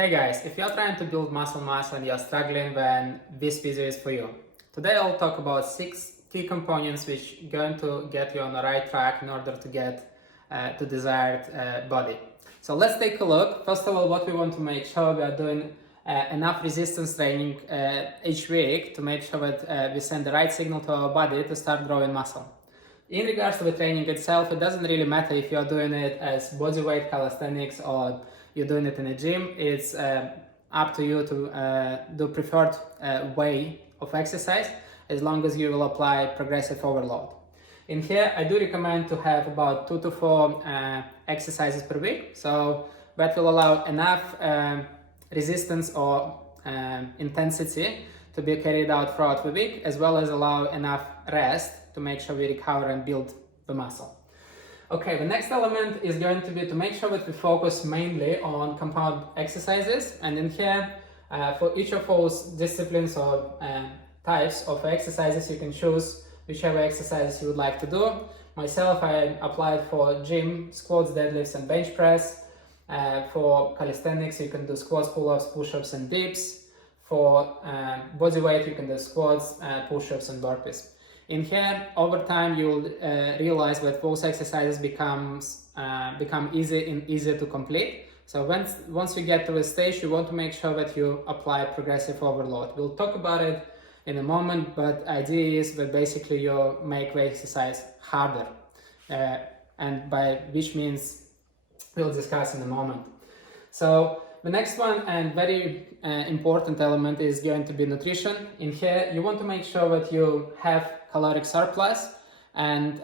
Hey guys, if you're trying to build muscle mass and you're struggling, then this video is for you. Today I'll talk about 6 key components which are going to get you on the right track in order to get to desired body. So let's take a look. First of all, what we want to make sure we are doing enough resistance training each week to make sure that we send the right signal to our body to start growing muscle. In regards to the training itself, it doesn't really matter if you're doing it as bodyweight calisthenics or you're doing it in a gym. It's up to you to do preferred way of exercise, as long as you will apply progressive overload. In here, I do recommend to have about 2 to 4 exercises per week, so that will allow enough resistance or intensity to be carried out throughout the week, as well as allow enough rest to make sure we recover and build the muscle. Okay, the next element is going to be to make sure that we focus mainly on compound exercises, and in here for each of those disciplines or types of exercises you can choose whichever exercises you would like to do. Myself, I applied for gym, squats, deadlifts and bench press. For calisthenics you can do squats, pull-ups, push-ups and dips. For body weight you can do squats, push-ups and burpees. In here, over time, you'll realize that those exercises become easier to complete. So once you get to a stage, you want to make sure that you apply progressive overload. We'll talk about it in a moment, but the idea is that basically you make the exercise harder, and by which means we'll discuss in a moment. So the next one and very important element is going to be nutrition. In here, you want to make sure that you have caloric surplus, and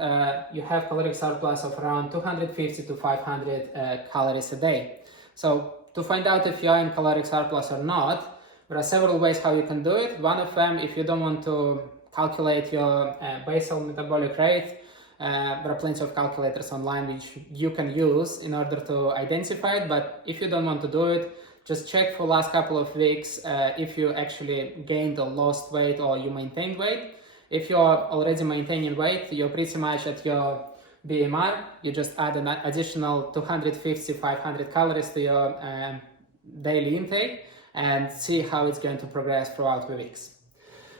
you have caloric surplus of around 250 to 500 calories a day. So to find out if you're in caloric surplus or not, there are several ways how you can do it. One of them, if you don't want to calculate your basal metabolic rate, there are plenty of calculators online which you can use in order to identify it, but if you don't want to do it, just check for last couple of weeks if you actually gained or lost weight or you maintained weight. If you're already maintaining weight, you're pretty much at your BMR, you just add an additional 250-500 calories to your daily intake and see how it's going to progress throughout the weeks.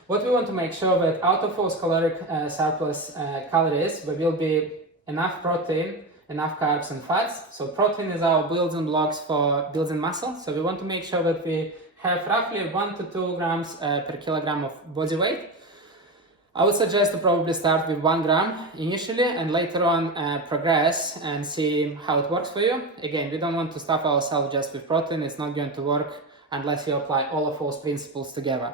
What we want to make sure that out of those caloric surplus calories, there will be enough protein, enough carbs and fats. So protein is our building blocks for building muscle. So we want to make sure that we have roughly 1 to 2 grams per kilogram of body weight. I would suggest to probably start with 1 gram initially and later on progress and see how it works for you. Again, we don't want to stuff ourselves just with protein. It's not going to work unless you apply all of those principles together.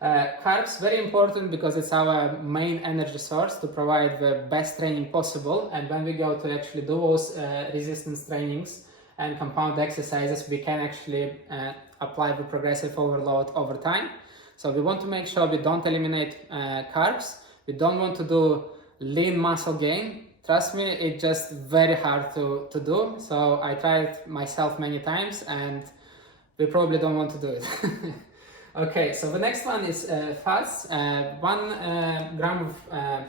Carbs, very important because it's our main energy source to provide the best training possible, and when we go to actually do those resistance trainings and compound exercises, we can actually apply the progressive overload over time. So we want to make sure we don't eliminate carbs. We don't want to do lean muscle gain. Trust me, it's just very hard to do. So I tried myself many times and we probably don't want to do it. Okay, so the next one is fats. 1 gram of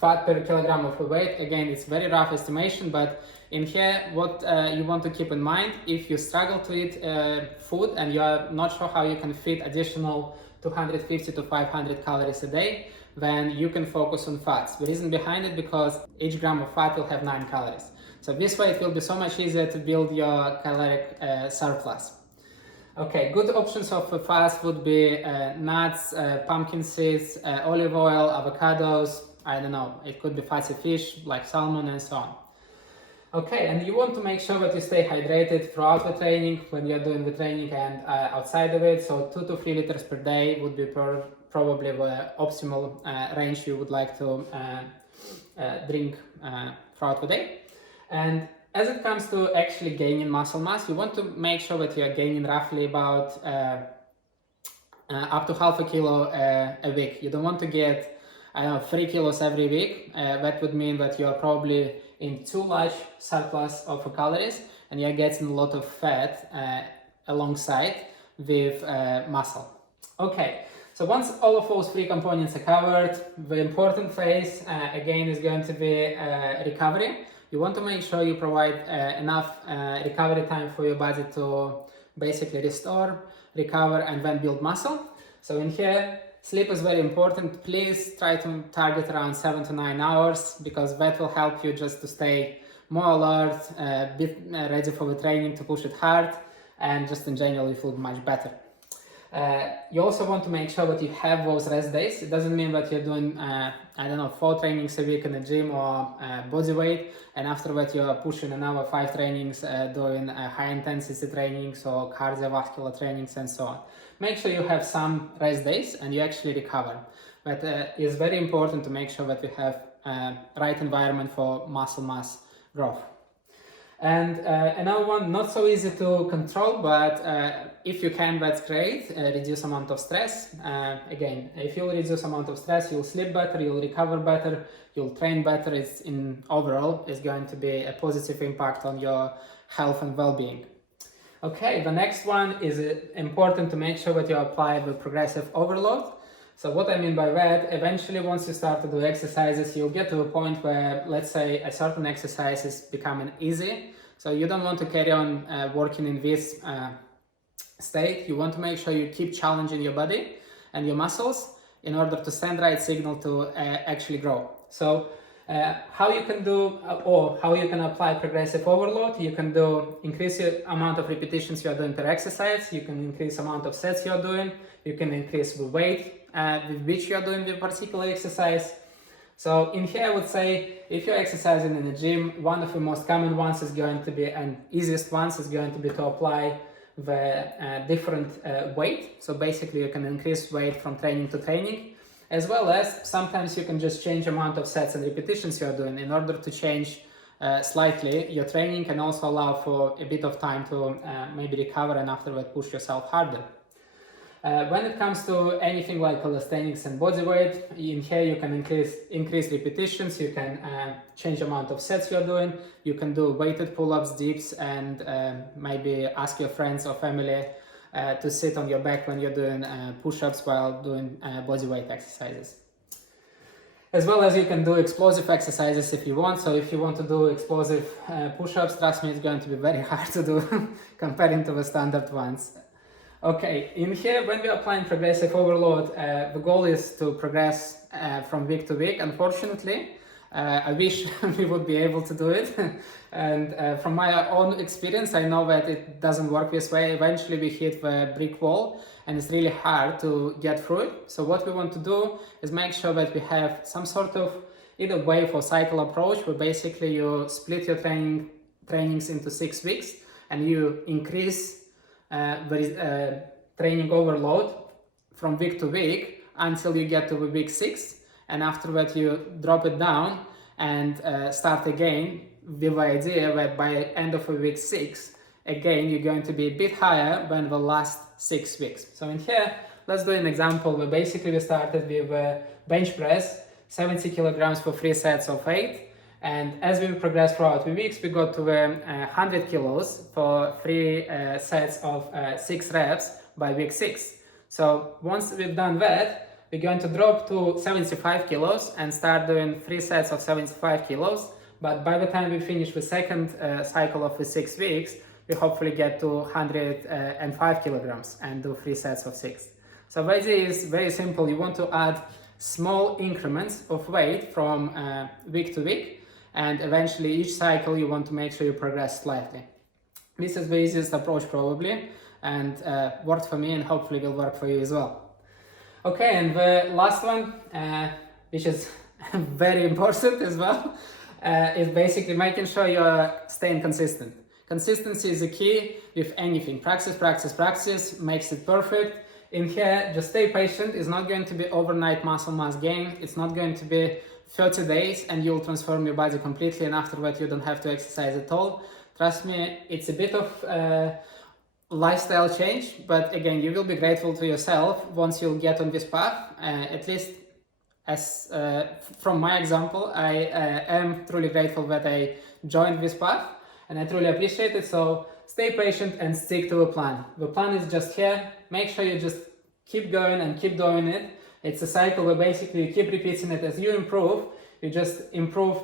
fat per kilogram of weight. Again, it's very rough estimation, but in here, what you want to keep in mind, if you struggle to eat food and you are not sure how you can fit additional 250 to 500 calories a day, then you can focus on fats. The reason behind it, because each gram of fat will have 9 calories. So this way it will be so much easier to build your caloric surplus. Okay, good options of fats would be nuts, pumpkin seeds, olive oil, avocados, I don't know, it could be fatty fish like salmon and so on. Okay, and you want to make sure that you stay hydrated throughout the training, when you're doing the training and outside of it. So 2 to 3 liters per day would be probably the optimal range you would like to drink throughout the day. And as it comes to actually gaining muscle mass, you want to make sure that you are gaining roughly about up to half a kilo a week. You don't want to get 3 kilos every week. That would mean that you are probably in too large surplus of calories and you're getting a lot of fat alongside with muscle. Okay, so once all of those 3 components are covered, the important phase again is going to be recovery. You want to make sure you provide enough recovery time for your body to basically restore, recover, and then build muscle. So in here, sleep is very important. Please try to target around 7 to 9 hours, because that will help you just to stay more alert, be ready for the training, to push it hard, and just in general you feel much better. You also want to make sure that you have those rest days. It doesn't mean that you're doing, 4 trainings a week in the gym or body weight, and after that you're pushing another 5 trainings, doing high intensity trainings or cardiovascular trainings and so on. Make sure you have some rest days and you actually recover. But it's very important to make sure that you have right environment for muscle mass growth. And another one, not so easy to control, but if you can, that's great. Reduce amount of stress. Again, if you reduce amount of stress, you'll sleep better, you'll recover better, you'll train better. Overall, it's going to be a positive impact on your health and well-being. Okay, the next one is important to make sure that you apply the progressive overload. So what I mean by that, eventually once you start to do exercises, you'll get to a point where, let's say, a certain exercise is becoming easy. So you don't want to carry on working in this state. You want to make sure you keep challenging your body and your muscles in order to send right signal to actually grow. So how you can do, or how you can apply progressive overload, you can increase the amount of repetitions you are doing per exercise, you can increase the amount of sets you are doing, you can increase the weight with which you are doing the particular exercise. So in here I would say, if you're exercising in the gym, one of the most common ones is going to be, and easiest ones is going to be to apply the different weight. So basically you can increase weight from training to training, as well as sometimes you can just change amount of sets and repetitions you're doing in order to change slightly your training, and also allow for a bit of time to maybe recover and after that push yourself harder. When it comes to anything like calisthenics and body weight, in here you can increase repetitions, you can change the amount of sets you're doing, you can do weighted pull-ups, dips, and maybe ask your friends or family to sit on your back when you're doing push-ups while doing body weight exercises. As well as you can do explosive exercises if you want. So if you want to do explosive push-ups, trust me, it's going to be very hard to do comparing to the standard ones. Okay, in here, when we are applying progressive overload, the goal is to progress from week to week. Unfortunately, I wish we would be able to do it. And from my own experience, I know that it doesn't work this way. Eventually, we hit the brick wall and it's really hard to get through it. So what we want to do is make sure that we have some sort of either wave or cycle approach, where basically you split your trainings into 6 weeks and you increase training overload from week to week until you get to the week 6, and after that you drop it down and start again, with the idea that by the end of the week 6 again you're going to be a bit higher than the last 6 weeks. So in here, let's do an example where basically we started with bench press 70 kilograms for 3 sets of 8. And as we progress throughout the weeks, we got to 100 kilos for 3 sets of 6 reps by week 6. So once we've done that, we're going to drop to 75 kilos and start doing 3 sets of 75 kilos. But by the time we finish the second cycle of the 6 weeks, we hopefully get to 105 kilograms and do 3 sets of 6. So the idea is very simple. You want to add small increments of weight from week to week. And eventually each cycle you want to make sure you progress slightly. This is the easiest approach probably, and worked for me and hopefully will work for you as well. Okay, and the last one, which is very important as well, is basically making sure you're staying consistent. Consistency is the key with anything. Practice, practice, practice makes it perfect. In here, just stay patient. It's not going to be overnight muscle mass gain. It's not going to be 30 days and you'll transform your body completely, and after that you don't have to exercise at all. Trust me, it's a bit of lifestyle change, but again, you will be grateful to yourself once you'll get on this path. At least as from my example, I am truly grateful that I joined this path and I truly appreciate it. So stay patient and stick to the plan. The plan is just here. Make sure you just keep going and keep doing it. It's a cycle where basically you keep repeating it. As you improve, you just improve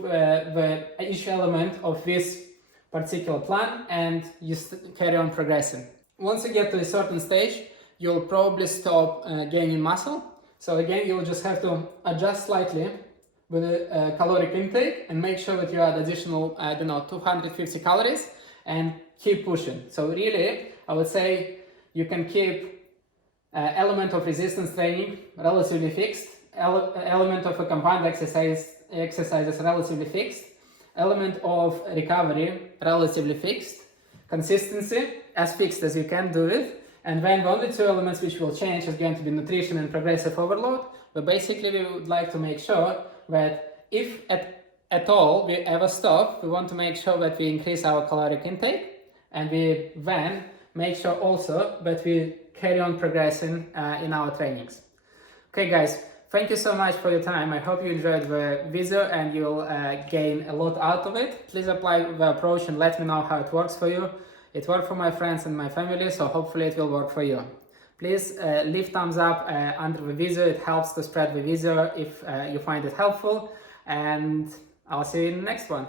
each element of this particular plan and you carry on progressing. Once you get to a certain stage, you'll probably stop gaining muscle. So again, you'll just have to adjust slightly with the caloric intake and make sure that you add additional, 250 calories and keep pushing. So really, I would say you can keep element of resistance training relatively fixed, element of a combined exercises relatively fixed, element of recovery relatively fixed, consistency as fixed as you can do it, and then the only two elements which will change is going to be nutrition and progressive overload. But basically we would like to make sure that if at all we ever stop, we want to make sure that we increase our caloric intake, and we then make sure also that we carry on progressing in our trainings. Okay guys, thank you so much for your time. I hope you enjoyed the video and you'll gain a lot out of it. Please apply the approach and let me know how it works for you. It worked for my friends and my family, so hopefully it will work for you. Please leave thumbs up under the video. It helps to spread the video if you find it helpful, and I'll see you in the next one.